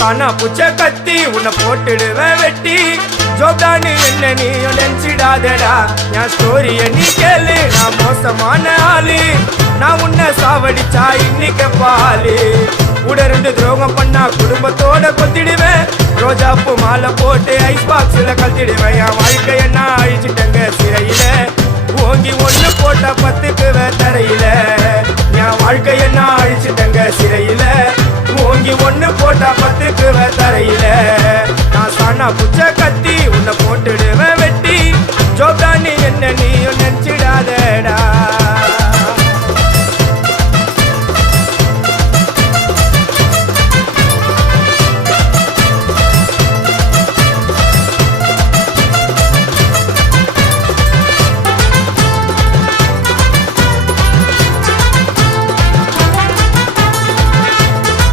காணா புச்ச கத்தி உன்னை போட்டுடுவேன் வெட்டி ஜோப்டானு என்ன நீயும் நினைச்சிடாதடா என் ஸ்டோரிய நீ கேளு நான் மோசமான ஆளு நான் உன்னை சாவடிச்சா இன்னைக்கு பாலு கூட 2 துரோகம் பண்ணா குடும்பத்தோட கொத்திடுவேன் ரோஜாப்பு மாலை போட்டு ஐஸ் பாக்ஸ்ல கழட்டிடுவேன் என் வாழ்க்கைய நான் அழிச்சிட்டேங்க சிறையில ஓங்கி 1 போட்ட 10க்கு தரையில என் வாழ்க்கைய நான் அழிச்சிட்டேங்க சிறையில ஓங்கி 1 போட்டா 10க்கு தரையில நான் சாணா புச்ச கத்தி உன்னை போட்டுடுவேன் வெட்டி ஜோப்டானி என்ன நீயும் நினைச்சிடாத